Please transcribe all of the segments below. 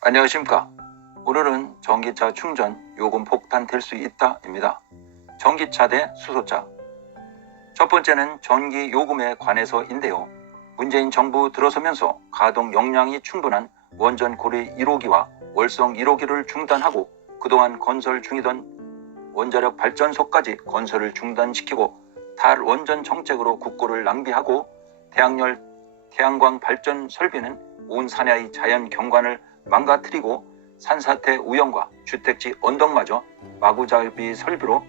안녕하십니까. 오늘은 전기차 충전 요금 폭탄 될 수 있다 입니다. 전기차 대 수소차. 첫 번째는 전기 요금에 관해서인데요. 문재인 정부 들어서면서 가동 용량이 충분한 원전 고리 1호기와 월성 1호기를 중단하고 그동안 건설 중이던 원자력 발전소까지 건설을 중단시키고 탈원전 정책으로 국고를 낭비하고 태양광 발전 설비는 온 산야의 자연 경관을 망가뜨리고 산사태 우연과 주택지 언덕마저 마구잡이 설비로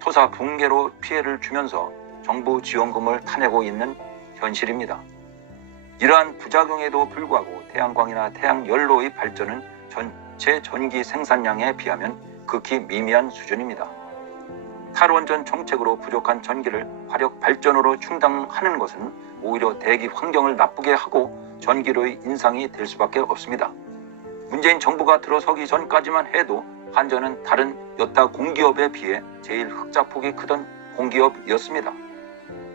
토사 붕괴로 피해를 주면서 정부 지원금을 타내고 있는 현실입니다. 이러한 부작용에도 불구하고 태양광이나 태양연료의 발전은 전체 전기 생산량에 비하면 극히 미미한 수준입니다. 탈원전 정책으로 부족한 전기를 화력 발전으로 충당하는 것은 오히려 대기 환경을 나쁘게 하고 전기료의 인상이 될 수밖에 없습니다. 문재인 정부가 들어서기 전까지만 해도 한전은 다른 여타 공기업에 비해 제일 흑자폭이 크던 공기업이었습니다.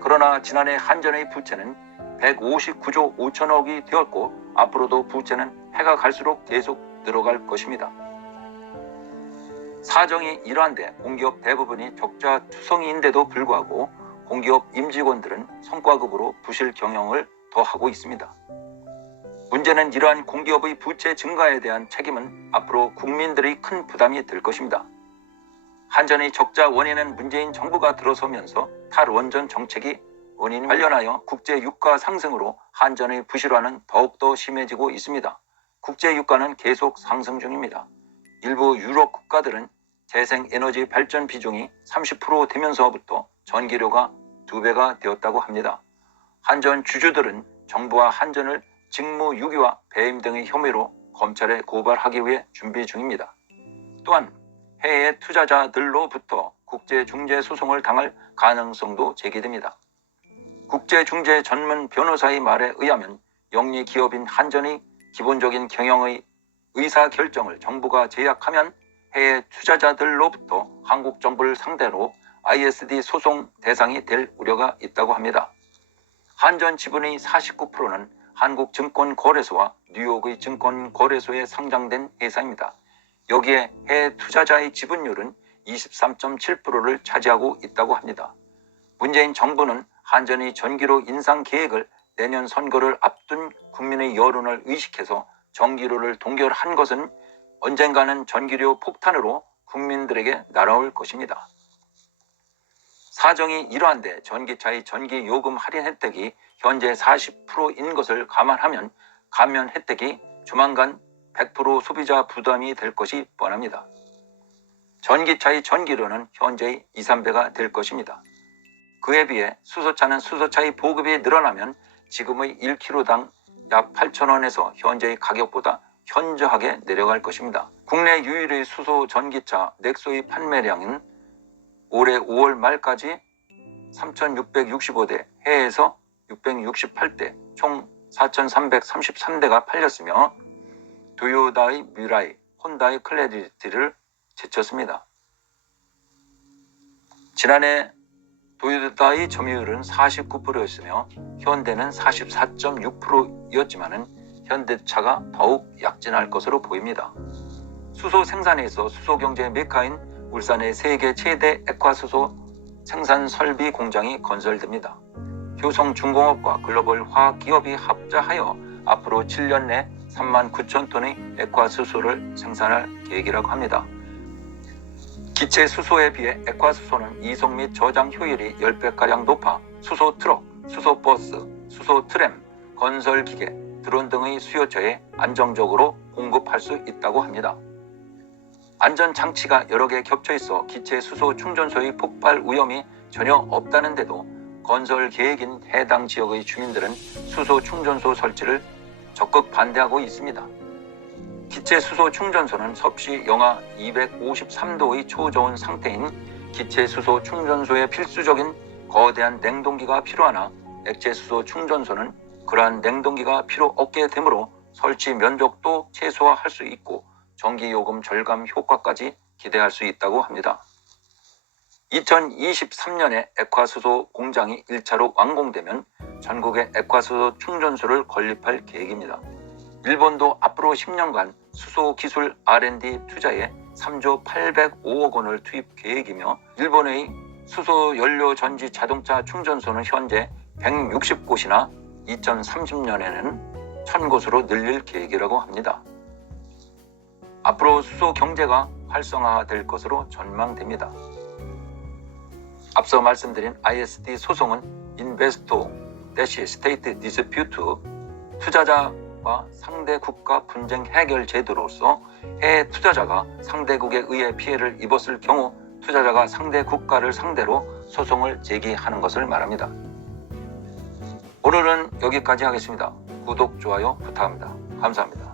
그러나 지난해 한전의 부채는 159조 5천억이 되었고 앞으로도 부채는 해가 갈수록 계속 늘어갈 것입니다. 사정이 이러한데 공기업 대부분이 적자 투성이인데도 불구하고 공기업 임직원들은 성과급으로 부실 경영을 더하고 있습니다. 문제는 이러한 공기업의 부채 증가에 대한 책임은 앞으로 국민들의 큰 부담이 될 것입니다. 한전의 적자 원인은 문재인 정부가 들어서면서 탈원전 정책이 원인 관련하여 국제 유가 상승으로 한전의 부실화는 더욱더 심해지고 있습니다. 국제 유가는 계속 상승 중입니다. 일부 유럽 국가들은 재생에너지 발전 비중이 30% 되면서부터 전기료가 2배가 되었다고 합니다. 한전 주주들은 정부와 한전을 직무유기와 배임 등의 혐의로 검찰에 고발하기 위해 준비 중입니다. 또한 해외 투자자들로부터 국제중재소송을 당할 가능성도 제기됩니다. 국제중재 전문 변호사의 말에 의하면 영리 기업인 한전의 기본적인 경영의 의사결정을 정부가 제약하면 해외 투자자들로부터 한국 정부를 상대로 ISD 소송 대상이 될 우려가 있다고 합니다. 한전 지분의 49%는 한국증권거래소와 뉴욕의 증권거래소에 상장된 회사입니다. 여기에 해외 투자자의 지분율은 23.7%를 차지하고 있다고 합니다. 문재인 정부는 한전의 전기료 인상 계획을 내년 선거를 앞둔 국민의 여론을 의식해서 전기료를 동결한 것은 언젠가는 전기료 폭탄으로 국민들에게 날아올 것입니다. 사정이 이러한데 전기차의 전기요금 할인 혜택이 현재 40%인 것을 감안하면 감면 혜택이 조만간 100% 소비자 부담이 될 것이 뻔합니다. 전기차의 전기료는 현재의 2, 3배가 될 것입니다. 그에 비해 수소차는 수소차의 보급이 늘어나면 지금의 1kg당 약 8,000원에서 현재의 가격보다 현저하게 내려갈 것입니다. 국내 유일의 수소 전기차 넥소의 판매량은 올해 5월 말까지 3,665대, 해외에서 668대, 총 4,333대가 팔렸으며 도요다의 미라이, 혼다의 클래리티를 제쳤습니다. 지난해 도요타의 점유율은 49%였으며 현대는 44.6%였지만 현대차가 더욱 약진할 것으로 보입니다. 수소 생산에서 수소경제 메카인 울산의 세계 최대 액화수소 생산 설비 공장이 건설됩니다. 효성중공업과 글로벌 화학기업이 합작하여 앞으로 7년 내 39,000톤의 액화수소를 생산할 계획이라고 합니다. 기체 수소에 비해 액화수소는 이송 및 저장 효율이 10배가량 높아 수소 트럭, 수소 버스, 수소 트램, 건설기계, 드론 등의 수요처에 안정적으로 공급할 수 있다고 합니다. 안전장치가 여러 개 겹쳐 있어 기체 수소 충전소의 폭발 위험이 전혀 없다는데도 건설 계획인 해당 지역의 주민들은 수소 충전소 설치를 적극 반대하고 있습니다. 기체 수소 충전소는 섭씨 영하 253도의 초저온 상태인 기체 수소 충전소에 필수적인 거대한 냉동기가 필요하나 액체 수소 충전소는 그러한 냉동기가 필요 없게 되므로 설치 면적도 최소화할 수 있고 전기요금 절감 효과까지 기대할 수 있다고 합니다. 2023년에 액화수소 공장이 1차로 완공되면 전국에 액화수소 충전소를 건립할 계획입니다. 일본도 앞으로 10년간 수소 기술 R&D 투자에 3조 805억 원을 투입 계획이며 일본의 수소 연료 전지 자동차 충전소는 현재 160곳이나 2030년에는 1000곳으로 늘릴 계획이라고 합니다. 앞으로 수소 경제가 활성화될 것으로 전망됩니다. 앞서 말씀드린 ISD 소송은 Investor-State Dispute 투자자와 상대 국가 분쟁 해결 제도로서 해외 투자자가 상대국에 의해 피해를 입었을 경우 투자자가 상대 국가를 상대로 소송을 제기하는 것을 말합니다. 오늘은 여기까지 하겠습니다. 구독, 좋아요 부탁합니다. 감사합니다.